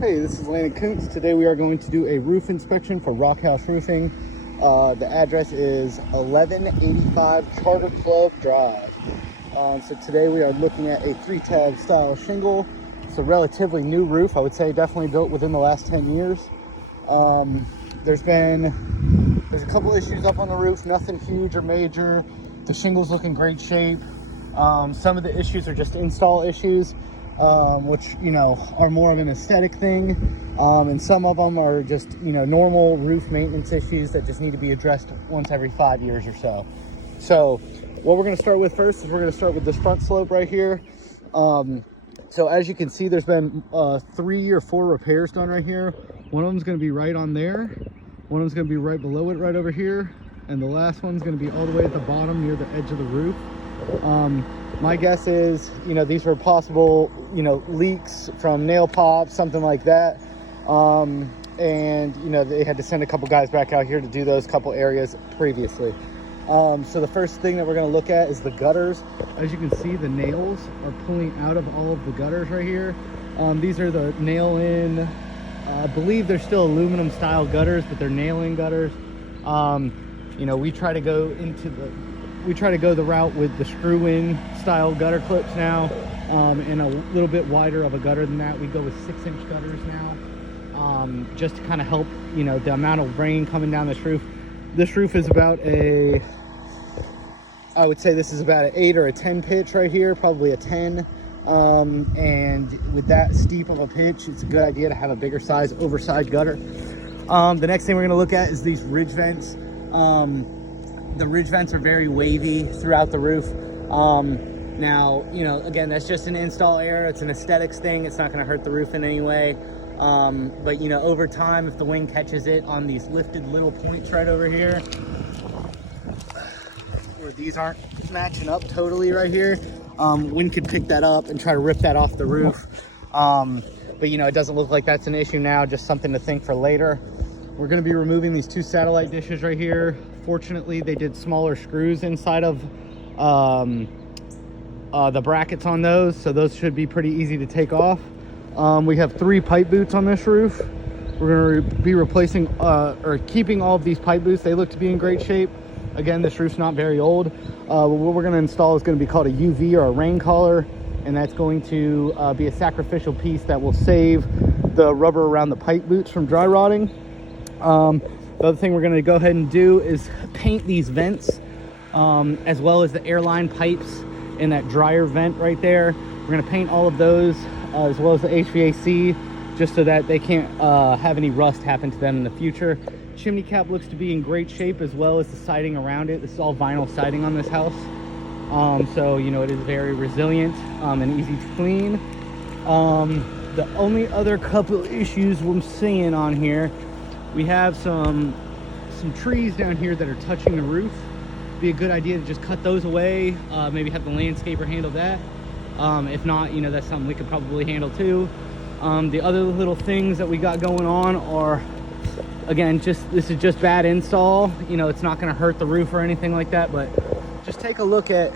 Hey, this is Landon Koontz. Today we are going to do a roof inspection for Rock House Roofing. The address is 1185 Charter Club Drive. So today we are looking at a 3-tab style shingle. It's a relatively new roof, I would say definitely built within the last 10 years. There's a couple issues up on the roof, nothing huge or major. The shingles look in great shape. Some of the issues are just install issues, which, are more of an aesthetic thing. And some of them are just, normal roof maintenance issues that just need to be addressed once every 5 years or so. So what we're going to start with first is we're going to start with this front slope right here. So as you can see, there's been 3 or 4 repairs done right here. One of them is going to be right on there. One of them is going to be right below it, right over here. And the last one's going to be all the way at the bottom near the edge of the roof. My guess is, these were possible, leaks from nail pops, something like that. And, they had to send a couple guys back out here to do those couple areas previously. So the first thing that we're going to look at is the gutters. As you can see, the nails are pulling out of all of the gutters right here. These are the nail in, I believe they're still aluminum style gutters, but they're nail in gutters. We try to go the route with the screw in style gutter clips now, and a little bit wider of a gutter than that. We go with 6-inch gutters now, just to kind of help, the amount of rain coming down this roof. This roof is about I would say this is about an 8 or a 10 pitch right here, probably a 10. And with that steep of a pitch, it's a good idea to have a bigger size, oversized gutter. The next thing we're gonna look at is these ridge vents. The ridge vents are very wavy throughout the roof. Now, again, that's just an install error. It's an aesthetics thing. It's not gonna hurt the roof in any way. But over time, if the wind catches it on these lifted little points right over here, where these aren't matching up totally right here, wind could pick that up and try to rip that off the roof. But it doesn't look like that's an issue now, just something to think for later. We're going to be removing these 2 satellite dishes right here. Fortunately, they did smaller screws inside of the brackets on those, so those should be pretty easy to take off. We have 3 pipe boots on this roof. We're going to be replacing or keeping all of these pipe boots. They look to be in great shape. Again, this roof's not very old. What we're going to install is going to be called a UV or a rain collar, and that's going to be a sacrificial piece that will save the rubber around the pipe boots from dry rotting. The other thing we're going to go ahead and do is paint these vents, as well as the airline pipes in that dryer vent right there. We're going to paint all of those, as well as the HVAC, just so that they can't have any rust happen to them in the future. Chimney cap looks to be in great shape, as well as the siding around it. This is all vinyl siding on this house. So, it is very resilient and easy to clean. The only other couple issues we're seeing on here, we have some trees down here that are touching the roof. Be a good idea to just cut those away, maybe have the landscaper handle that. If not, that's something we could probably handle too. The other little things that we got going on are, again, this is just bad install. It's not going to hurt the roof or anything like that, but just take a look at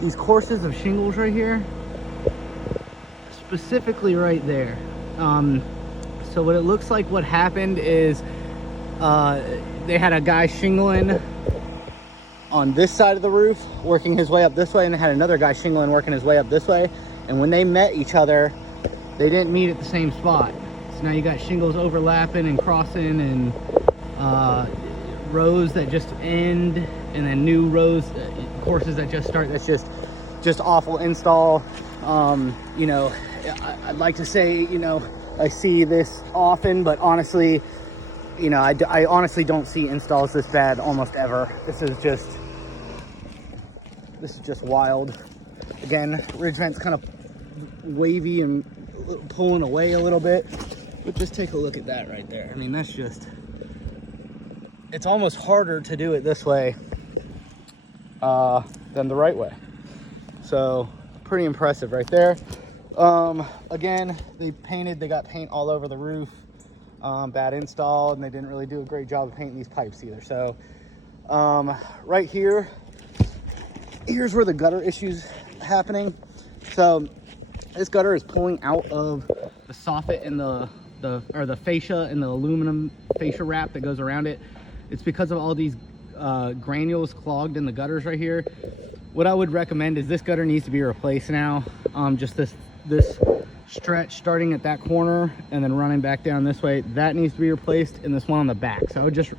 these courses of shingles right here, specifically right there. So what it looks like what happened is they had a guy shingling on this side of the roof, working his way up this way, and they had another guy shingling working his way up this way. And when they met each other, they didn't meet at the same spot. So now you got shingles overlapping and crossing, and rows that just end, and then new rows, courses that just start. That's just awful install. I'd like to say, I see this often, but honestly, I honestly don't see installs this bad almost ever. This is just wild. Again, ridge vent's kind of wavy and pulling away a little bit, but just take a look at that right there. I mean, it's almost harder to do it this way than the right way. So pretty impressive right there. Again, they got paint all over the roof. Bad install, and they didn't really do a great job of painting these pipes either. So right here's where the gutter issue's happening. So this gutter is pulling out of the soffit and the fascia and the aluminum fascia wrap that goes around it. It's because of all these granules clogged in the gutters right here. What I would recommend is this gutter needs to be replaced now. Just this stretch starting at that corner and then running back down this way, that needs to be replaced, and this one on the back. So I would just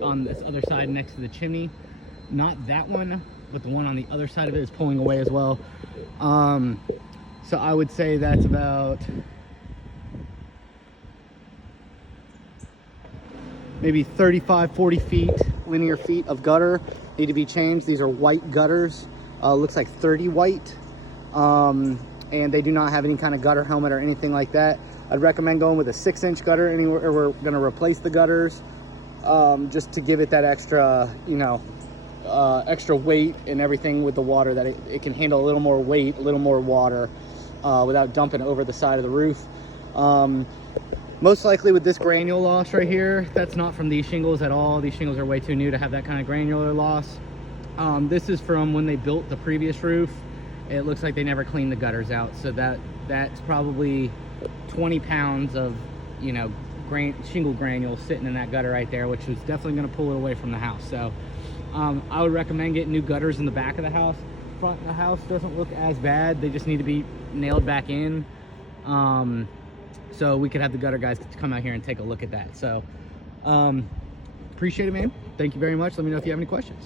on this other side next to the chimney, not that one, but the one on the other side of it is pulling away as well. So I would say that's about maybe 35-40 feet, linear feet of gutter need to be changed. These are white gutters, looks like 30 white, and they do not have any kind of gutter helmet or anything like that. I'd recommend going with a 6-inch gutter anywhere we're going to replace the gutters, just to give it that extra, you know, extra weight and everything with the water, that it can handle a little more weight, a little more water, without dumping over the side of the roof. Most likely with this granule loss right here, that's not from these shingles at all. These shingles are way too new to have that kind of granular loss. This is from when they built the previous roof. It looks like they never cleaned the gutters out. So that's probably 20 pounds of, you know, shingle granules sitting in that gutter right there, which is definitely going to pull it away from the house. So I would recommend getting new gutters in the back of the house. Front of the house doesn't look as bad. They just need to be nailed back in. So we could have the gutter guys come out here and take a look at that. So appreciate it, man. Thank you very much. Let me know if you have any questions.